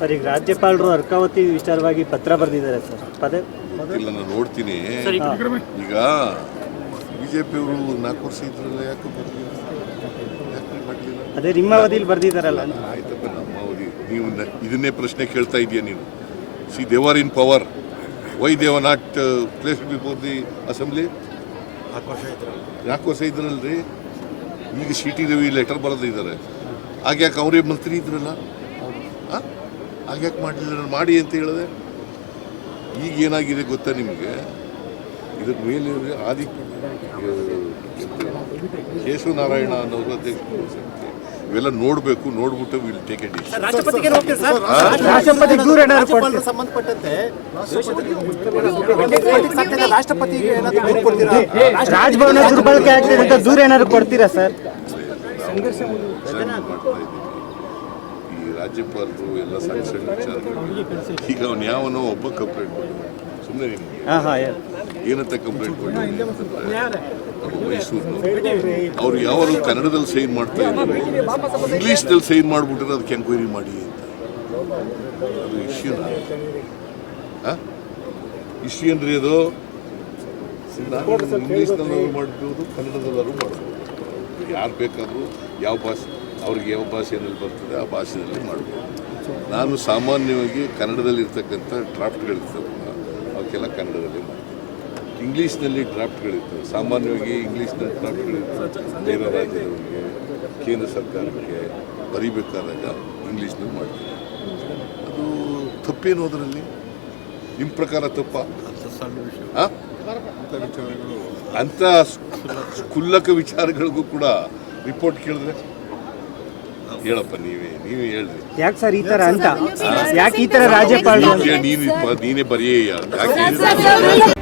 Sir ಈಗ ರಾಜ್ಯಪಾಲರು ಅರ್ಕಾವತಿ ವಿಚಾರವಾಗಿ ಪತ್ರ ಬರೆದಿದ್ದಾರೆ ಸರ್. ಪದೇ ಇಲ್ಲ ನಾನು ನೋಡ್ತೀನಿ. ಈಗ ಬಿಜೆಪಿಯವರು ನಾಲ್ಕು ವರ್ಷ ಇದ್ರಲ್ಲ ಯಾಕೆ ಬರಲಿಲ್ಲ? ಯಾಕೆ ಮಾಡಲಿಲ್ಲ ಅದೇ ನಿಮ್ಮ ಅವಧಿಯಲ್ಲಿ ಬರೆದಿದ್ದಾರಲ್ಲ. ಆಯ್ತಪ್ಪ ನಮ್ಮ ಅವಧಿ. ನೀವು ನ- ಇದನ್ನೇ ಪ್ರಶ್ನೆ ಕೇಳ್ತಾ ಇದೆಯಾ ನೀನು see they were in power. Why they not place before the assembly? ನಾಲ್ಕು ವರ್ಷ ಇದ್ರಲ್ರಿ? ಈಗ ಸಿ ಟಿ ರವಿ ಲೆಟರ್ ಬರೆದಿದ್ದಾರೆ. ಆಗ್ಯಾಕೆ ಅವರೇ ಮಂತ್ರಿ ಇದ್ರಲ್ಲ? ಆ? ಆಗ್ಯಾಕೆ ಮಾಡಲಿಲ್ಲ ಮಾಡಿ ಅಂತ ಹೇಳಿದೆ. ಈಗ ಏನಾಗಿದೆ ಗೊತ್ತಾ ನಿಮಗೆ? ಇದ್ರ ಮೇಲೆ ಆದಿ ಕೇಶವನಾರಾಯಣ ಅನ್ನೋರು ಅಧ್ಯಕ್ಷ ಇವೆಲ್ಲ ನೋಡಬೇಕು ನೋಡ್ಬಿಟ್ಟು ವಿಲ್ ಟೇಕ್ ಎ ಡಿಸಿಷನ್ ರಾಷ್ಟ್ರಪತಿ ದೂರ ಏನಾದ್ರು ಕೊಡ್ತೀರಾ? ಸಂಬಂಧಪಟ್ಟಂತೆ ರಾಷ್ಟ್ರಪತಿಗೆ ಏನಾದ್ರು ದೂರು ಕೊಡ್ತೀರಾ? ರಾಜಭವನ ದುರ್ಬಳಕೆ ಆಗ್ತಿದೆ ಅಂತ ದೂರ ಏನಾದ್ರು ಕೊಡ್ತೀರಾ? ಸರ್ ಮಾಡ್ತಾ ಇದ್ದೀವಿ ಈ ರಾಜ್ಯಪಾಲರು ಎಲ್ಲ ಸಣ್ಣ ಸಣ್ಣ ವಿಚಾರಗಳು. ಈಗ ಅವ್ನು ಯಾವನೋ ಒಬ್ಬ ಕಂಪ್ಲೇಂಟ್ ಕೊಟ್ಟು ಸುಮ್ಮನೆ ನಿಮ್ಗೆ ಹಾಂ ಹಾಂ ಏನಂತ ಕಂಪ್ಲೇಂಟ್ ಕೊಟ್ಟಿದ್ದೀನಿ? ಮೈಸೂರು ಅವ್ರು ಯಾವಾಗಲೂ ಕನ್ನಡದಲ್ಲಿ ಸೈನ್ ಮಾಡ್ತಾ ಇದ್ದಾರೆ ಇಂಗ್ಲೀಷ್ನಲ್ಲಿ ಸೈನ್ ಮಾಡಿಬಿಟ್ರೆ ಅದಕ್ಕೆ ಎನ್ಕ್ವೈರಿ ಮಾಡಿ ಅಂತ. ಅದು ಇಶ್ಯೂನ ಇಶ್ಯೂ ಏನ್ರಿ ಅದು ಇಂಗ್ಲೀಷ್ನಲ್ಲೂ ಮಾಡ್ಬೋದು ಕನ್ನಡದಲ್ಲೂ ಮಾಡ್ಬೋದು. ಯಾರು ಬೇಕಾದರೂ ಯಾವ ಭಾಷೆ ಅವ್ರಿಗೆ ಯಾವ ಭಾಷೆಯಲ್ಲಿ ಬರ್ತದೆ ಆ ಭಾಷೆಯಲ್ಲಿ ಮಾಡ್ಬೋದು. ನಾನು ಸಾಮಾನ್ಯವಾಗಿ ಕನ್ನಡದಲ್ಲಿರ್ತಕ್ಕಂಥ ಡ್ರಾಫ್ಟ್ಗಳಿರ್ತವಲ್ಲ ಅವಕ್ಕೆಲ್ಲ ಕನ್ನಡದಲ್ಲಿ ಮಾಡ್ತೀನಿ. ಇಂಗ್ಲೀಷ್ನಲ್ಲಿ ಡ್ರಾಫ್ಟ್ಗಳಿರ್ತವೆ. ಸಾಮಾನ್ಯವಾಗಿ ಇಂಗ್ಲೀಷ್ನಲ್ಲಿ ಡ್ರಾಫ್ಟ್ಗಳಿರ್ತವೆ. ಬೇರೆ ರಾಜ್ಯದವರಿಗೆ, ಕೇಂದ್ರ ಸರ್ಕಾರಕ್ಕೆ ಬರೀಬೇಕಾದಾಗ ಇಂಗ್ಲೀಷ್ನಲ್ಲಿ ಮಾಡ್ತೀನಿ. ಅದು ತಪ್ಪೇನು ಅದರಲ್ಲಿ? ನಿಮ್ಮ ಪ್ರಕಾರ ತಪ್ಪ? ಅಂಥ ಕುಲ್ಲಕ ವಿಚಾರಗಳಿಗೂ ಕೂಡ ರಿಪೋರ್ಟ್ ಕೇಳಿದ್ರೆ ಹೇಳಪ್ಪ ನೀವೇ ನೀವೇ ಹೇಳ್ರಿ ಯಾಕೆ ಸರ್ ಈ ತರ ಅಂತ ಯಾಕೆ ಈ ತರ ರಾಜ್ಯಪಾಲರು ನೀನು ನೀನೇ ಬರೆಯ ಯಾಕೆ